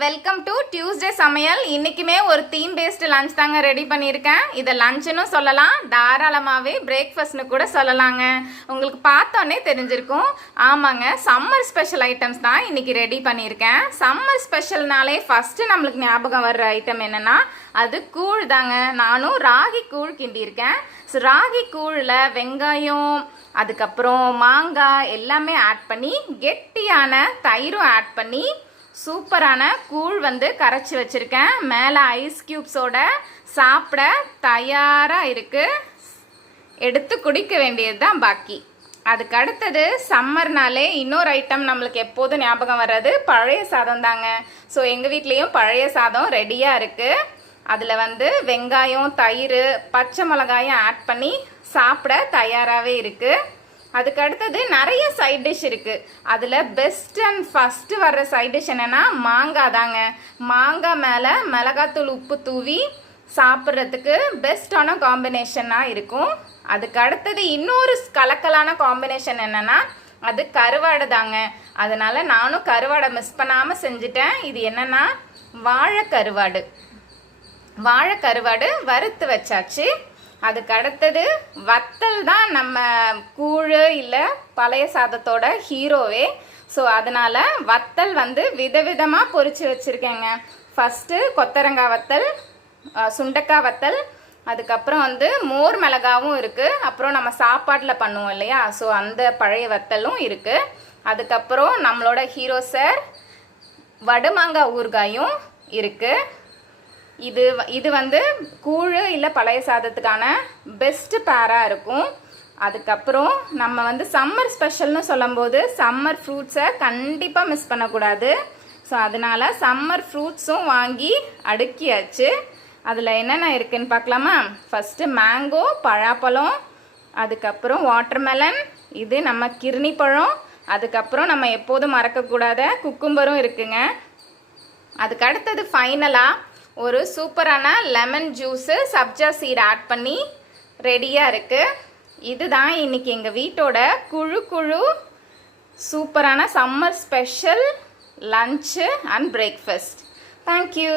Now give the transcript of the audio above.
Welcome to Tuesday சமையல். இன்றைக்குமே ஒரு தீம் பேஸ்டு லஞ்ச் தாங்க ரெடி பண்ணியிருக்கேன். இதை லஞ்சுன்னு சொல்லலாம், தாராளமாகவே பிரேக்ஃபாஸ்ட்னு கூட சொல்லலாங்க. உங்களுக்கு பார்த்தோன்னே தெரிஞ்சிருக்கும். ஆமாங்க, சம்மர் ஸ்பெஷல் ஐட்டம்ஸ் தான் இன்றைக்கி ரெடி பண்ணியிருக்கேன். சம்மர் ஸ்பெஷல்னாலே ஃபஸ்ட்டு நம்மளுக்கு ஞாபகம் வர்ற ஐட்டம் என்னென்னா அது கூழ் தாங்க. நானும் ராகி கூழ் கிண்டியிருக்கேன். ஸோ ராகி கூழில் வெங்காயம், அதுக்கப்புறம் மாங்காய் எல்லாமே ஆட் பண்ணி, கெட்டியான தயிரும் ஆட் பண்ணி சூப்பரான கூழ் கரைச்சி வச்சுருக்கேன். மேலே ஐஸ் க்யூப்ஸோட சாப்பிட தயாராக இருக்குது. எடுத்து குடிக்க வேண்டியது தான் பாக்கி. அதுக்கு அடுத்தது சம்மர்னாலே இன்னொரு ஐட்டம் நம்மளுக்கு எப்போதும் ஞாபகம் வர்றது பழைய சாதம் தாங்க. ஸோ எங்கள் வீட்லேயும் பழைய சாதம் ரெடியாக இருக்குது. அதில் வெங்காயம், தயிர், பச்சை மிளகாயும் ஆட் பண்ணி சாப்பிட தயாராகவே இருக்குது. அதுக்கு அடுத்தது நிறைய சைட் டிஷ் இருக்குது. அதில் பெஸ்ட் அண்ட் ஃபஸ்ட்டு வர்ற சைட் டிஷ் என்னென்னா மாங்காய் தாங்க. மாங்காய் மேலே மிளகாத்தூள் உப்பு தூவி சாப்பிட்றதுக்கு பெஸ்ட்டான காம்பினேஷனாக இருக்கும். அதுக்கு அடுத்தது இன்னொரு கலக்கலான காம்பினேஷன் என்னென்னா அது கருவாடு தாங்க. அதனால் நானும் கருவாடை மிஸ் பண்ணாமல் செஞ்சுட்டேன். இது என்னென்னா வாழைக்கருவாடு. வாழைக்கருவாடு வறுத்து வச்சாச்சு. அதுக்கு அடுத்தது வத்தல் தான் நம்ம கூழ் இல்லை பழைய சாதத்தோட ஹீரோவே. ஸோ அதனால் வத்தல் விதவிதமாக பொரித்து வச்சுருக்கேங்க. ஃபஸ்ட்டு கொத்தரங்காய் வத்தல், சுண்டக்காய் வத்தல், அதுக்கப்புறம் மோர் மிளகாவும் இருக்குது. அப்புறம் நம்ம சாப்பாட்டில் பண்ணுவோம் இல்லையா, ஸோ அந்த பழைய வத்தலும் இருக்குது. அதுக்கப்புறம் நம்மளோட ஹீரோ சார் வடுமாங்காய் ஊறுகாயும் இருக்குது. இது கூழ் இல்லை பழைய சாதத்துக்கான பெஸ்ட்டு பேராக இருக்கும். அதுக்கப்புறம் நம்ம சம்மர் ஸ்பெஷல்னு சொல்லும்போது சம்மர் ஃப்ரூட்ஸை கண்டிப்பாக மிஸ் பண்ணக்கூடாது. ஸோ அதனால் சம்மர் ஃப்ரூட்ஸும் வாங்கி அடுக்கியாச்சு. அதில் என்னென்ன இருக்குதுன்னு பார்க்கலாமா? ஃபஸ்ட்டு மேங்கோ பழாப்பழம், அதுக்கப்புறம் வாட்டர்மெலன், இது நம்ம கிர்னி பழம், அதுக்கப்புறம் நம்ம எப்போதும் மறக்கக்கூடாத குக்கும்பரும் இருக்குங்க. அதுக்கு அடுத்தது ஃபைனலாக ஒரு சூப்பரான lemon juice sabja seed add பண்ணி ரெடியாக இருக்குது. இதுதான் இன்றைக்கி எங்கள் வீட்டோட குழு சூப்பரான summer special lunch and breakfast. Thank you.